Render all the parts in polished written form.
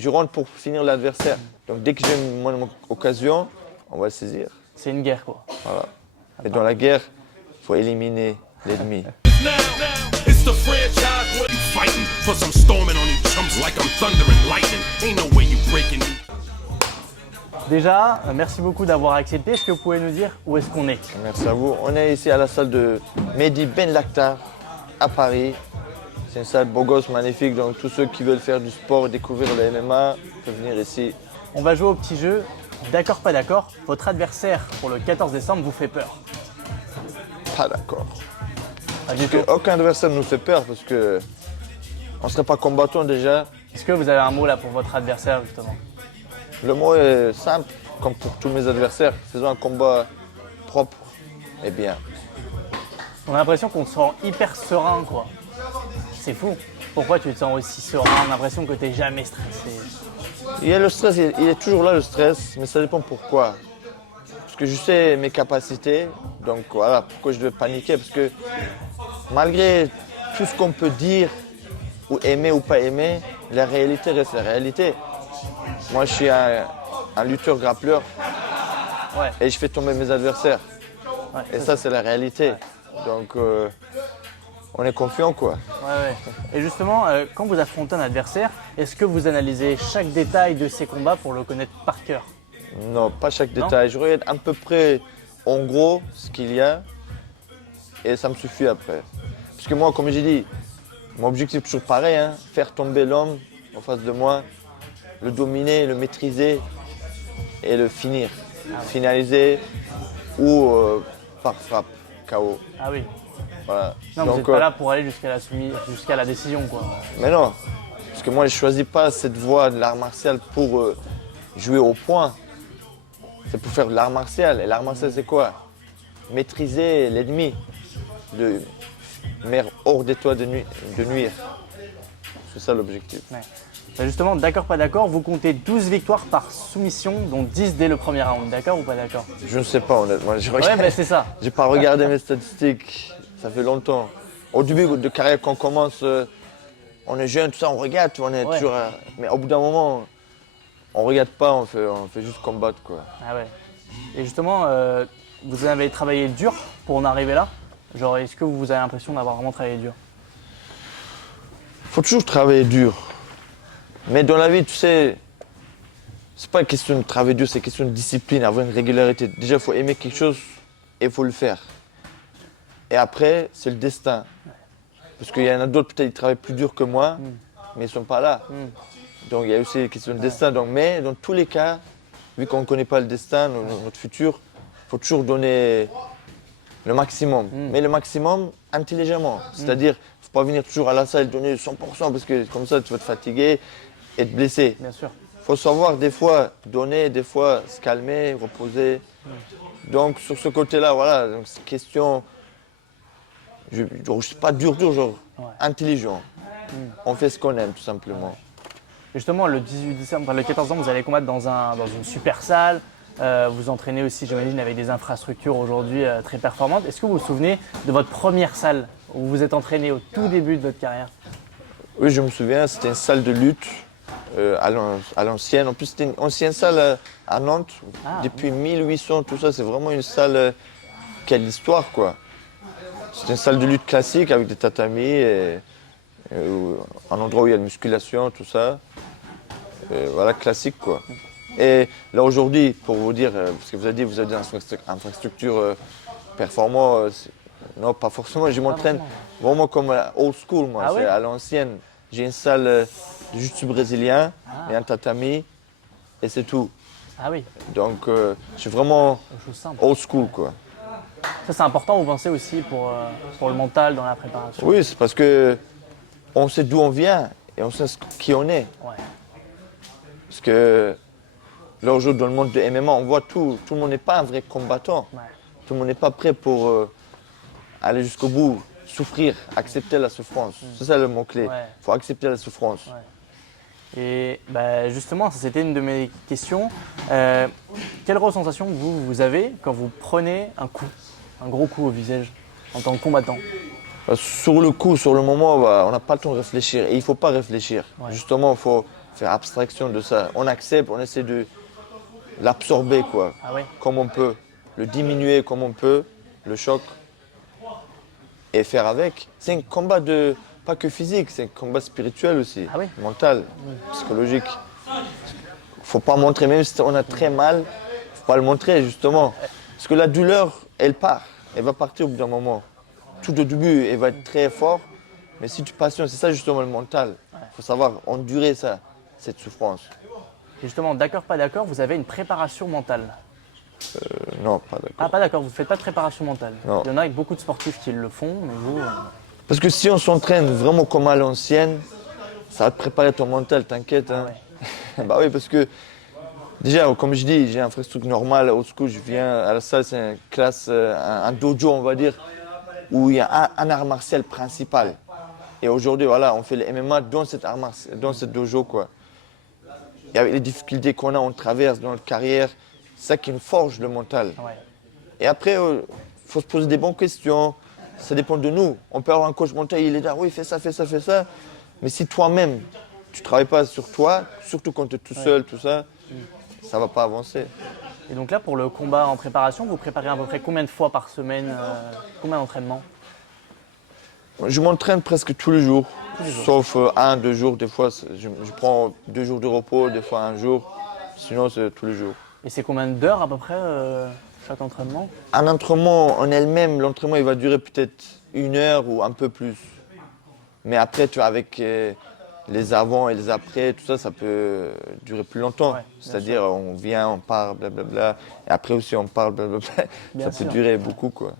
Je rentre pour finir l'adversaire. Donc dès que j'ai mon occasion, on va le saisir. C'est une guerre, quoi. Voilà. Et dans la guerre, il faut éliminer l'ennemi. It's the franchise where you fighting for some storming on these chumps like I'm thunder and lightning. Ain't no way you breaking me. Déjà, merci beaucoup d'avoir accepté. Est-ce que vous pouvez nous dire où est-ce qu'on est? Merci à vous. On est ici à la salle de Mehdi Ben Lakhtar à Paris. C'est une salle beau gosse, magnifique. Donc tous ceux qui veulent faire du sport, découvrir le MMA, peuvent venir ici. On va jouer au petit jeu. D'accord, pas d'accord. Votre adversaire pour le 14 décembre vous fait peur? Pas d'accord. Pas du tout. Aucun adversaire ne nous fait peur parce que on ne serait pas combattant déjà. Est-ce que vous avez un mot là pour votre adversaire justement? Le mot est simple, comme pour tous mes adversaires. Faisons un combat propre et bien. On a l'impression qu'on se sent hyper serein, quoi. C'est fou. Pourquoi tu te sens aussi serein? On a l'impression que tu n'es jamais stressé. Il y a le stress, il est toujours là le stress, mais ça dépend pourquoi. Parce que je sais mes capacités, donc voilà, pourquoi je devais paniquer. Parce que malgré tout ce qu'on peut dire, ou aimer ou pas aimer, la réalité reste la réalité. Moi, je suis un lutteur grappleur Ouais. et je fais tomber mes adversaires. Ouais, Et ça, c'est la réalité. Donc, on est confiant, quoi. Ouais. Et justement, quand vous affrontez un adversaire, est-ce que vous analysez chaque détail de ses combats pour le connaître par cœur? Non, pas chaque Non. détail. Je regarde à peu près, en gros, ce qu'il y a et ça me suffit après. Parce que moi, comme j'ai dit, mon objectif est toujours pareil, hein, faire tomber l'homme en face de moi, le dominer, le maîtriser et le finir. Finaliser ou par frappe, KO. Ah oui. Voilà. Non, vous n'êtes pas là pour aller jusqu'à la décision, quoi. Mais non, parce que moi, je ne choisis pas cette voie de l'art martial pour jouer au point. C'est pour faire de l'art martial. Et l'art martial, c'est quoi? Maîtriser l'ennemi, le mettre hors de toi de nuire. C'est ça l'objectif. Ouais. Bah justement, d'accord, pas d'accord, vous comptez 12 victoires par soumission, dont 10 dès le premier round. D'accord ou pas d'accord? Je ne sais pas, honnêtement. Ouais, mais c'est ça. J'ai pas regardé mes statistiques. Ça fait longtemps. Au début de carrière, quand on commence, on est jeune, tout ça, on regarde, on est Ouais. toujours. Mais au bout d'un moment, on regarde pas, on fait juste combattre, quoi. Ah ouais. Et justement, vous avez travaillé dur pour en arriver là? Genre, est-ce que vous avez l'impression d'avoir vraiment travaillé dur? Faut toujours travailler dur. Mais dans la vie, tu sais, c'est pas une question de travailler dur, c'est une question de discipline, avoir une régularité. Déjà, il faut aimer quelque chose et il faut le faire. Et après, c'est le destin. Parce qu'il y en a d'autres, peut-être, ils travaillent plus dur que moi, mais ils sont pas là. Donc, il y a aussi une question de destin. Donc, mais dans tous les cas, vu qu'on ne connaît pas le destin, notre futur, il faut toujours donner le maximum. Mais le maximum intelligemment. C'est-à-dire, il ne faut pas venir toujours à la salle et donner 100% parce que comme ça, tu vas te fatiguer et te blesser. Bien sûr. Il faut savoir des fois donner, des fois se calmer, reposer. Donc, sur ce côté-là, voilà, donc c'est question. Je ne suis pas dur, genre intelligent. On fait ce qu'on aime, tout simplement. Et justement, le 18 décembre, enfin, le 14 décembre, vous allez combattre dans une super salle. Vous entraînez aussi, j'imagine, avec des infrastructures aujourd'hui très performantes. Est-ce que vous vous souvenez de votre première salle où vous vous êtes entraîné au tout début de votre carrière? Oui, je me souviens, c'était une salle de lutte à l'ancienne. En plus, c'était une ancienne salle à Nantes, depuis 1800, tout ça. C'est vraiment une salle qui a de l'histoire, quoi. C'est une salle de lutte classique avec des tatamis, et un endroit où il y a de musculation, tout ça. Voilà, classique, quoi. Et là, aujourd'hui, pour vous dire, parce que vous avez dit que vous avez des infrastructures performantes, non, pas forcément. Je m'entraîne vraiment comme old school, moi. Ah C'est ouais? à l'ancienne. J'ai une salle de jiu-jitsu brésilien et un tatami, et c'est tout. Ah oui, Donc, je suis vraiment quelque chose de simple. old school, quoi. Ça, c'est important, vous pensez aussi, pour le mental dans la préparation? Oui, c'est parce que on sait d'où on vient et on sait qui on est. Ouais. Parce que là, aujourd'hui, dans le monde de MMA, on voit tout. Tout le monde n'est pas un vrai combattant. Ouais. Tout le monde n'est pas prêt pour aller jusqu'au bout, souffrir, accepter la souffrance. C'est ça le mot-clé. Ouais. Il faut accepter la souffrance. Ouais. Et bah, justement, ça c'était une de mes questions. Quelle ressensation vous avez quand vous prenez un coup, un gros coup au visage en tant que combattant? Sur le coup, sur le moment, on n'a pas le temps de réfléchir. Et il ne faut pas réfléchir. Ouais. Justement, il faut faire abstraction de ça. On accepte, on essaie de l'absorber, quoi, Ah ouais. comme on peut, le diminuer comme on peut, le choc, et faire avec. C'est un combat pas que physique, c'est un combat spirituel aussi, Ah oui. mental, psychologique. Faut pas montrer, même si on a très mal, faut pas le montrer justement. Parce que la douleur, elle part, elle va partir au bout d'un moment. Tout au début, elle va être très forte, mais si tu patientes, c'est ça justement le mental. Faut savoir endurer ça, cette souffrance. Et justement, d'accord, pas d'accord, vous avez une préparation mentale. Non, pas d'accord. Ah, pas d'accord, vous ne faites pas de préparation mentale. Non. Il y en a avec beaucoup de sportifs qui le font, mais vous. Parce que si on s'entraîne vraiment comme à l'ancienne, ça va te préparer ton mental, t'inquiète. Hein. Bah oui, parce que déjà, comme je dis, j'ai une infrastructure normale. Au school, je viens à la salle, c'est une classe, un dojo, on va dire, où il y a un art martial principal. Et aujourd'hui, voilà, on fait le MMA dans dans cette dojo, quoi. Et avec les difficultés qu'on a, on traverse dans notre carrière, c'est ça qui nous forge le mental. Ouais. Et après, il faut se poser des bonnes questions. Ça dépend de nous. On peut avoir un coach mental, il est là, oui, fais ça, fais ça, fais ça. Mais si toi-même, tu ne travailles pas sur toi, surtout quand tu es tout seul, tout ça, ça ne va pas avancer. Et donc là, pour le combat en préparation, vous préparez à peu près combien de fois par semaine, combien d'entraînements? Je m'entraîne presque tous les jours, sauf 1, 2 jours. Des fois, je prends 2 jours de repos, des fois 1 jour. Sinon, c'est tous les jours. Et c'est combien d'heures à peu près chaque entraînement? Un entraînement en elle-même, l'entraînement, il va durer peut-être 1 heure ou un peu plus. Mais après, tu vois, avec les avant et les après, tout ça, ça peut durer plus longtemps. Ouais, C'est-à-dire, on vient, on parle, blablabla. Et après aussi, on parle, blablabla. Bien Ça peut sûr. durer beaucoup, quoi.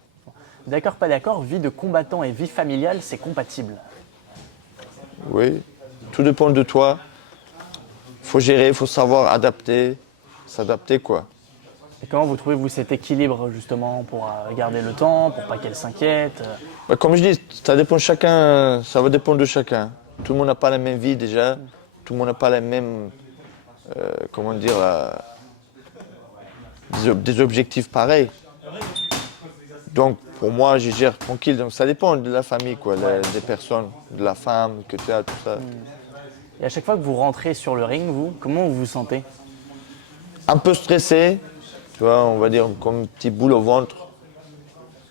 D'accord, pas d'accord, vie de combattant et vie familiale, c'est compatible. Oui, tout dépend de toi. Il faut gérer, il faut savoir adapter, s'adapter, quoi. Et comment vous trouvez-vous cet équilibre justement pour garder le temps, pour pas qu'elle s'inquiète Bah, comme je dis, ça dépend de chacun, ça va dépendre de chacun. Tout le monde n'a pas la même vie déjà, tout le monde n'a pas la même, comment dire, des objectifs pareils. Donc pour moi, je gère tranquille. Donc ça dépend de la famille, quoi, des personnes, de la femme que tu as, tout ça. Et à chaque fois que vous rentrez sur le ring, vous, comment vous vous sentez? Un peu stressé, tu vois, on va dire comme une petite boule au ventre.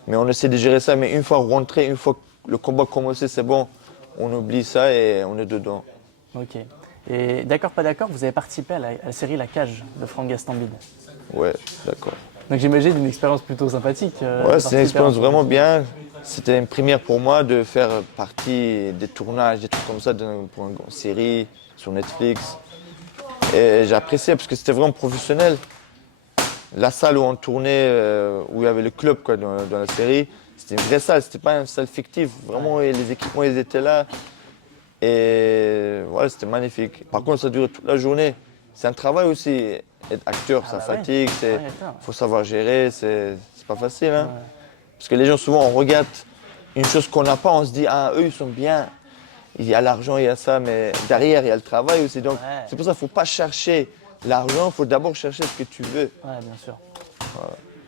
Mais on essaie de gérer ça. Mais une fois rentré, une fois que le combat commencé, c'est bon. On oublie ça et on est dedans. Ok. Et d'accord, pas d'accord, vous avez participé à la série La Cage de Franck Gastambide. Ouais, d'accord. Donc j'imagine une expérience plutôt sympathique. Ouais, c'est une expérience participer à un vraiment tournoi. bien. C'était une première pour moi de faire partie des tournages, des trucs comme ça pour une série sur Netflix. Et j'ai apprécié parce que c'était vraiment professionnel. La salle où on tournait, où il y avait le club, quoi, dans la série, c'était une vraie salle, c'était pas une salle fictive. Vraiment, et les équipements, ils étaient là. Et voilà, c'était magnifique. Par contre, ça durait toute la journée. C'est un travail aussi. Être acteur, ça bah ouais. fatigue. Il Ouais, d'accord. faut savoir gérer. C'est pas facile. Hein. Parce que les gens, souvent, on regarde une chose qu'on n'a pas, on se dit, ah, eux, ils sont bien. Il y a l'argent, il y a ça, mais derrière, il y a le travail aussi. Donc, Ouais. c'est pour ça qu'il ne faut pas chercher l'argent, il faut d'abord chercher ce que tu veux. Ouais, bien sûr.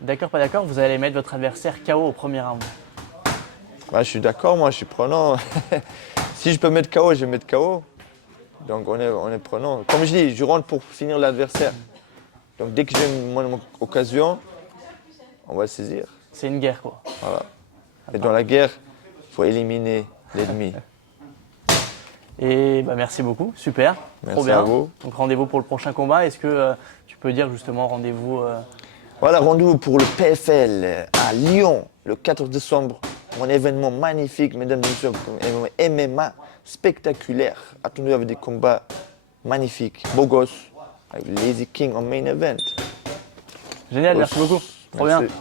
D'accord, pas d'accord, vous allez mettre votre adversaire KO au premier round. Ouais, je suis d'accord, moi, je suis prenant. Si je peux mettre KO, je vais mettre KO. Donc, on est prenant. Comme je dis, je rentre pour finir l'adversaire. Donc, dès que j'ai mon occasion, on va le saisir. C'est une guerre, quoi. Voilà. Et dans la guerre, il faut éliminer l'ennemi. Et bah, merci beaucoup, super, trop Merci bien. à vous. Donc rendez-vous pour le prochain combat. Est-ce que tu peux dire justement rendez-vous Voilà, rendez-vous pour le PFL à Lyon, le 14 décembre. Un événement magnifique, mesdames et messieurs, un MMA spectaculaire. Attendez avec des combats magnifiques, beaux gosses, avec Lazy King en main event. Génial, merci beaucoup, trop bien. Merci.